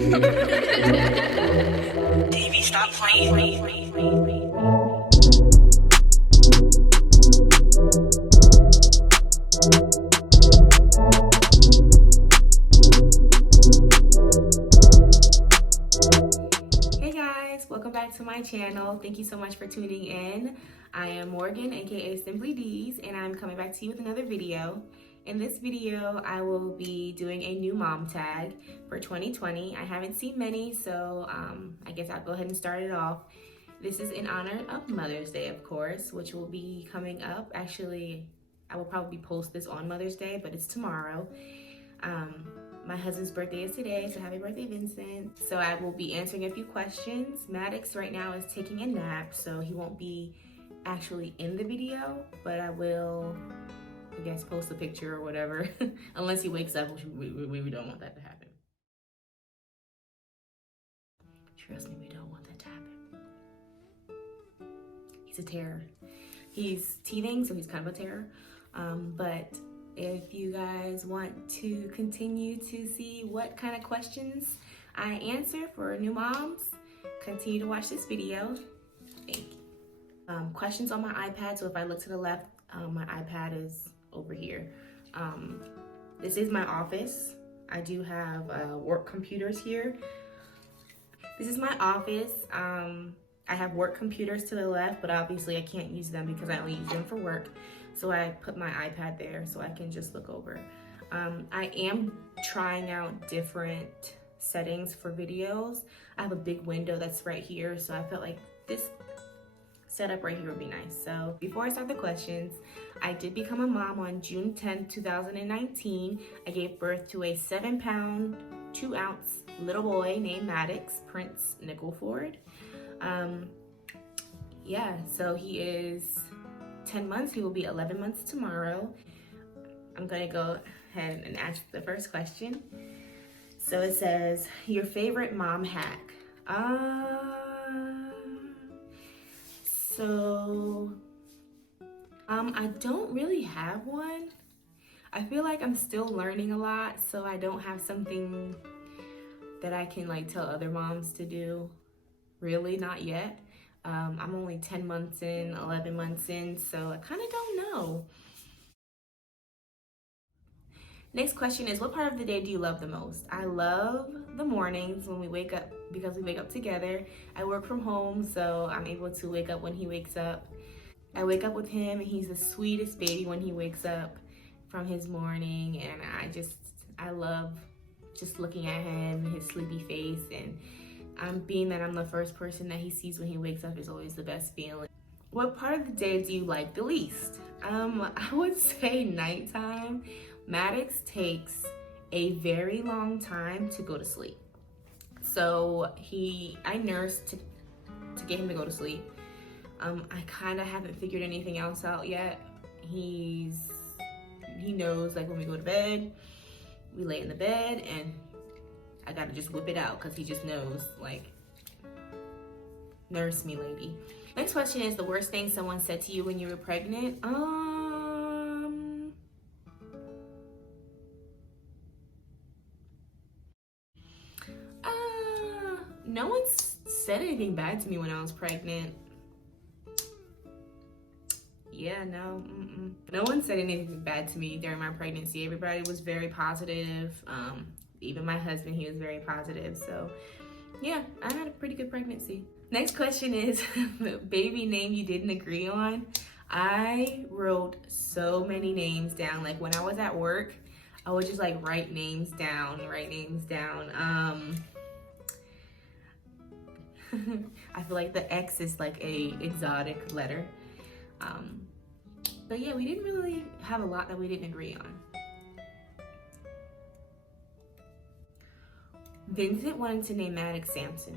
Davey, stop playing. Hey guys, welcome back to my channel. Thank you so much for tuning in. I am Morgan, aka Simply D's, and I'm coming back to you with another video. In this video, I will be doing a new mom tag for 2020. I haven't seen many, so I guess I'll go ahead and start it off. This is in honor of Mother's Day, of course, which will be coming up. Actually, I will probably post this on Mother's Day, but it's tomorrow. My husband's birthday is today, so happy birthday, Vincent. So I will be answering a few questions. Maddox right now is taking a nap, so he won't be actually in the video, but I will, I guess, post a picture or whatever, unless he wakes up, which we don't want that to happen. Trust me, we don't want that to happen. He's a terror. He's teething, so he's kind of a terror, but if you guys want to continue to see what kind of questions I answer for new moms, continue to watch this video. Thank you. Questions on my iPad, so if I look to the left, my iPad is over here. This is my office. I do have work computers here. This is my office. I have work computers to the left, but obviously I can't use them because I only use them for work. So I put my iPad there so I can just look over. I am trying out different settings for videos. I have a big window that's right here, so I felt like this setup right here would be nice. So before I start the questions, I did become a mom on June 10th, 2019. I gave birth to a 7-pound, 2-ounce little boy named Maddox, Prince Nichol-Ford. Yeah, so he is 10 months. He will be 11 months tomorrow. I'm gonna go ahead and ask the first question. So it says, your favorite mom hack. I don't really have one. I feel like I'm still learning a lot, so I don't have something that I can like tell other moms to do. Really, not yet. I'm only 10 months in, 11 months in, so I kind of don't know. Next question is, what part of the day do you love the most? I love the mornings when we wake up, because we wake up together. I work from home, so I'm able to wake up when he wakes up. I wake up with him, and he's the sweetest baby when he wakes up from his morning, and I love just looking at him, his sleepy face, and being that I'm the first person that he sees when he wakes up is always the best feeling. What part of the day do you like the least? I would say nighttime. Maddox takes a very long time to go to sleep. So I nurse to get him to go to sleep. I kind of haven't figured anything else out yet. He knows, like, when we go to bed, we lay in the bed and I gotta just whip it out because he just knows, like, nurse me, lady. Next question is, the worst thing someone said to you when you were pregnant? No one said anything bad to me when I was pregnant. Yeah, no, no one said anything bad to me during my pregnancy. Everybody was very positive. Even my husband, he was very positive. So yeah, I had a pretty good pregnancy. Next question is, the baby name you didn't agree on. I wrote so many names down. Like, when I was at work, I would just like write names down. I feel like the X is like a exotic letter. But yeah, we didn't really have a lot that we didn't agree on. Vincent wanted to name Maddox Samson.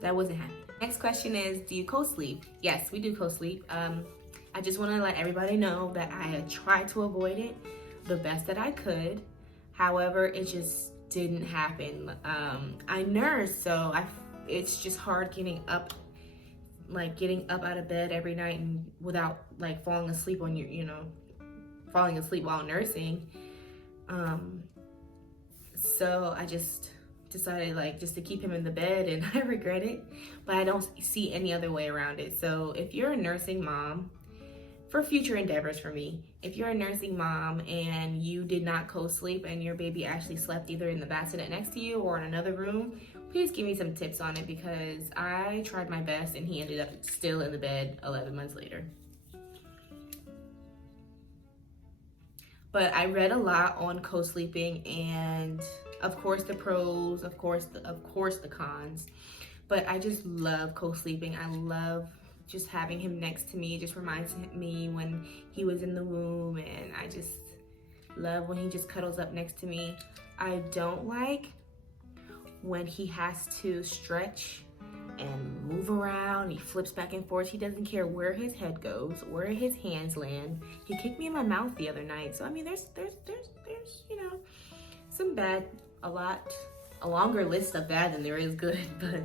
That wasn't happening. Next question is, do you co-sleep? Yes, we do co-sleep. I just want to let everybody know that I had tried to avoid it the best that I could. However, it just didn't happen. I nurse, so it's just hard getting up out of bed every night and without like falling asleep on falling asleep while nursing. So I just decided like just to keep him in the bed, and I regret it, but I don't see any other way around it. So if you're a nursing mom, for future endeavors for me, if you're a nursing mom and you did not co-sleep and your baby actually slept either in the bassinet next to you or in another room, please give me some tips on it, because I tried my best and he ended up still in the bed 11 months later. But I read a lot on co-sleeping, and of course the pros, of course the cons. But I just love co-sleeping. I love just having him next to me. It just reminds me when he was in the womb, and I just love when he just cuddles up next to me. I don't like when he has to stretch and move around. He flips back and forth. He doesn't care where his head goes, where his hands land. He kicked me in my mouth the other night. So I mean, there's you know, some bad, a longer list of bad than there is good, but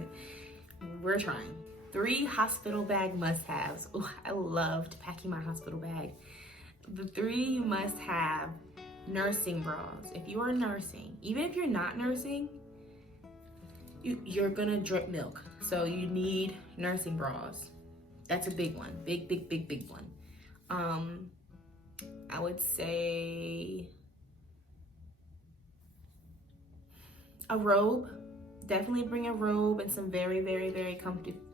we're trying. 3 hospital bag must-haves. Oh, I loved packing my hospital bag. The 3 you must have: nursing bras. If you are nursing, even if you're not nursing, you're gonna drip milk. So you need nursing bras. That's a big one. Big one. I would say a robe. Definitely bring a robe and some very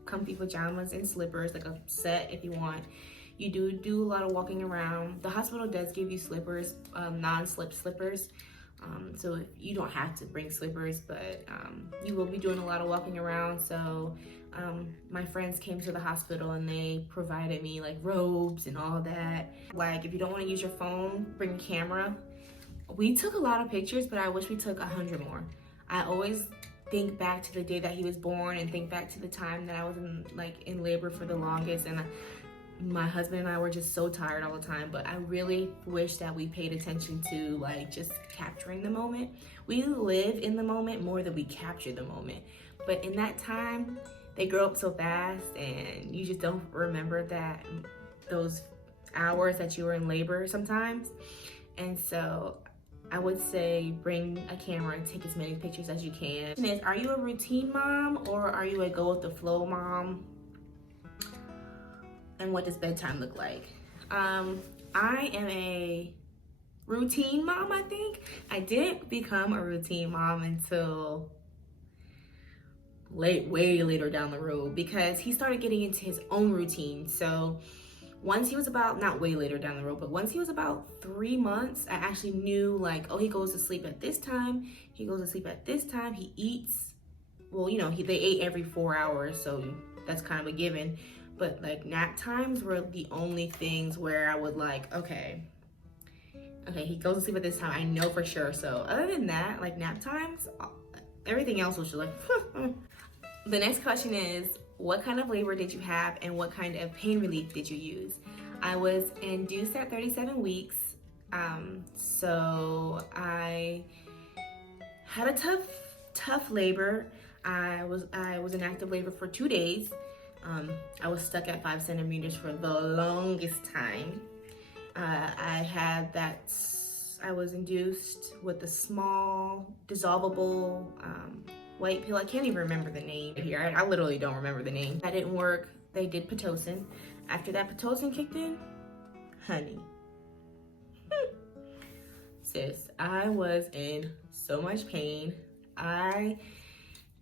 comfy pajamas and slippers, like a set if you want. You do a lot of walking around. The hospital does give you slippers, non-slip slippers. So you don't have to bring slippers, but you will be doing a lot of walking around. So my friends came to the hospital and they provided me like robes and all that. Like if you don't want to use your phone, bring a camera. We took a lot of pictures, but I wish we took 100 more. I always think back to the day that he was born and think back to the time that I was in labor for the longest, and my husband and I were just so tired all the time. But I really wish that we paid attention to like just capturing the moment. We live in the moment more than we capture the moment, but in that time they grow up so fast and you just don't remember those hours that you were in labor sometimes. And so I would say bring a camera and take as many pictures as you can. Are you a routine mom or are you a go with the flow mom? And what does bedtime look like? I am a routine mom, I think. I didn't become a routine mom until way later down the road, because he started getting into his own routine. So once he was about, not way later down the road, but once he was about 3 months, I actually knew like, oh, he goes to sleep at this time, he goes to sleep at this time, he eats. Well, you know, they ate every 4 hours, so that's kind of a given. But like nap times were the only things where I would like, okay, he goes to sleep at this time, I know for sure. So other than that, like nap times, everything else was just like, The next question is, what kind of labor did you have and what kind of pain relief did you use? I was induced at 37 weeks. So I had a tough labor. I was in active labor for 2 days. I was stuck at 5 centimeters for the longest time. I was induced with a small dissolvable white pill. I can't even remember the name here. I literally don't remember the name. That didn't work. They did Pitocin. After that Pitocin kicked in, honey. Sis, I was in so much pain. I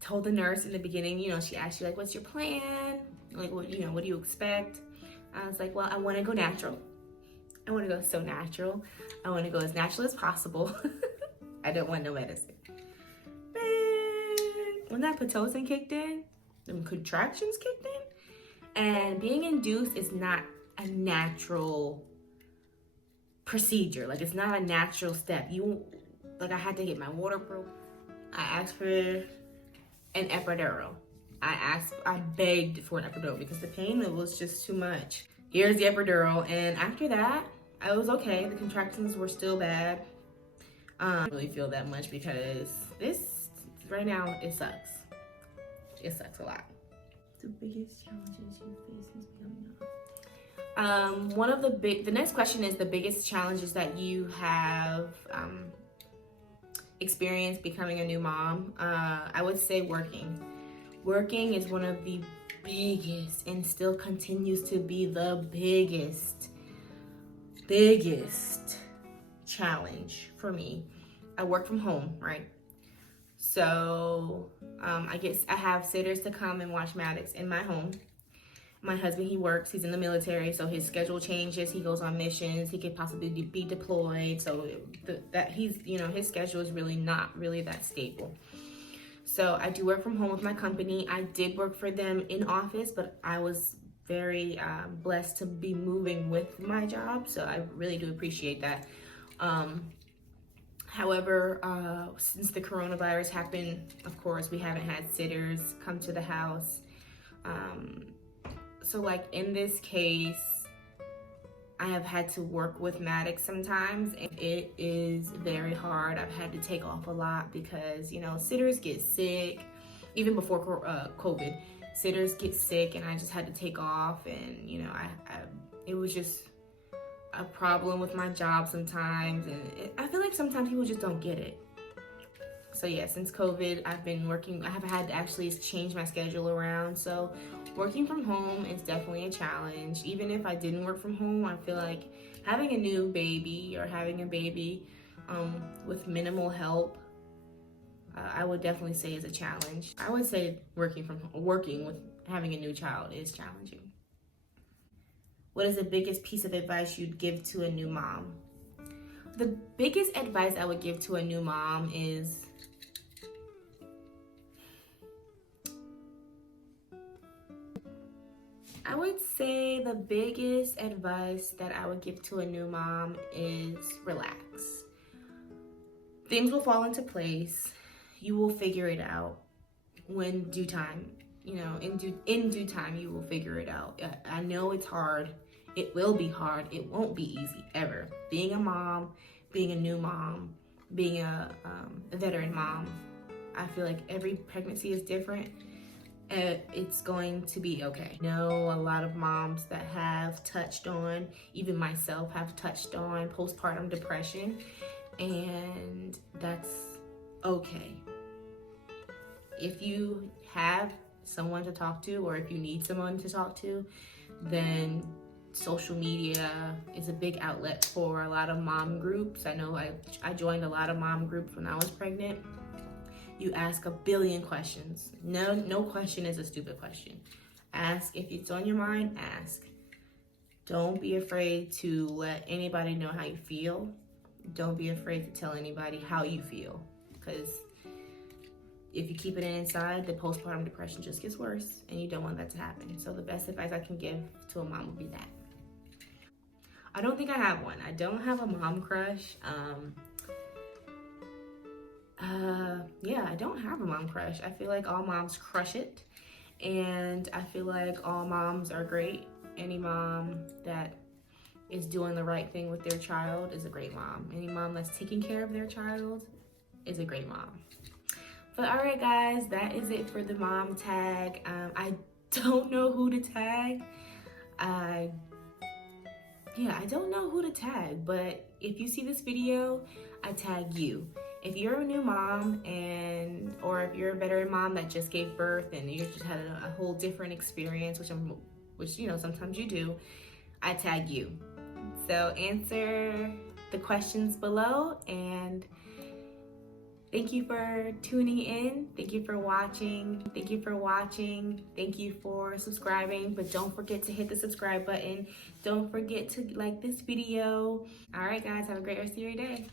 told the nurse in the beginning, you know, she asked you like, what's your plan? Like, what do you expect? I was like, well, I want to go natural. I want to go so natural. I want to go as natural as possible. I don't want no medicine. When that Pitocin kicked in, them contractions kicked in, and being induced is not a natural procedure. Like, it's not a natural step. I had to get my water broke. I asked for an epidural. I begged for an epidural because the pain, it was just too much. Here's the epidural, and after that, I was okay. The contractions were still bad. I don't really feel that much because this, right now, it sucks. It sucks a lot. The biggest challenges you face since becoming a... the next question is the biggest challenges that you have experience becoming a new mom, I would say working. Working is one of the biggest and still continues to be the biggest challenge for me. I work from home, right? So I have sitters to come and watch Maddox in my home. My husband, he works, he's in the military, so his schedule changes. He goes on missions, he could possibly be deployed. So that he's, his schedule is not really that stable. So I do work from home with my company. I did work for them in office, but I was very blessed to be moving with my job. So I really do appreciate that. However, since the coronavirus happened, of course, we haven't had sitters come to the house. So like in this case, I have had to work with Maddox sometimes, and it is very hard. I've had to take off a lot because, sitters get sick. Even before COVID, sitters get sick, and I just had to take off. And, it was just a problem with my job sometimes. And I feel like sometimes people just don't get it. So yeah, since COVID, I've been working. I have had to actually change my schedule around. So working from home is definitely a challenge. Even if I didn't work from home, I feel like having a new baby or having a baby with minimal help, I would definitely say is a challenge. I would say working with having a new child is challenging. What is the biggest piece of advice you'd give to a new mom? The biggest advice I would give to a new mom is I would say the biggest advice that I would give to a new mom is relax. Things will fall into place. You will figure it out when due time. In due time, you will figure it out. I know it's hard. It will be hard. It won't be easy ever. Being a mom, being a new mom, being a veteran mom, I feel like every pregnancy is different. It's going to be okay. I know a lot of moms that have touched on, even myself have touched on postpartum depression, and that's okay. If you have someone to talk to, or if you need someone to talk to, then social media is a big outlet for a lot of mom groups. I know I joined a lot of mom groups when I was pregnant. You ask a billion questions. No question is a stupid question. Ask if it's on your mind, ask. Don't be afraid to let anybody know how you feel. Don't be afraid to tell anybody how you feel, because if you keep it inside, the postpartum depression just gets worse, and you don't want that to happen. So the best advice I can give to a mom would be that. I don't think I have one. I don't have a mom crush. I don't have a mom crush. I feel like all moms crush it, and I feel like all moms are great. Any mom that is doing the right thing with their child is a great mom. Any mom that's taking care of their child is a great mom. But all right, guys, that is it for the mom tag. I don't know who to tag. I don't know who to tag, but if you see this video, I tag you. If you're a new mom or if you're a veteran mom that just gave birth and you just had a whole different experience, which sometimes you do, I tag you. So answer the questions below, and thank you for tuning in. Thank you for watching. Thank you for subscribing. But don't forget to hit the subscribe button. Don't forget to like this video. All right, guys, have a great rest of your day.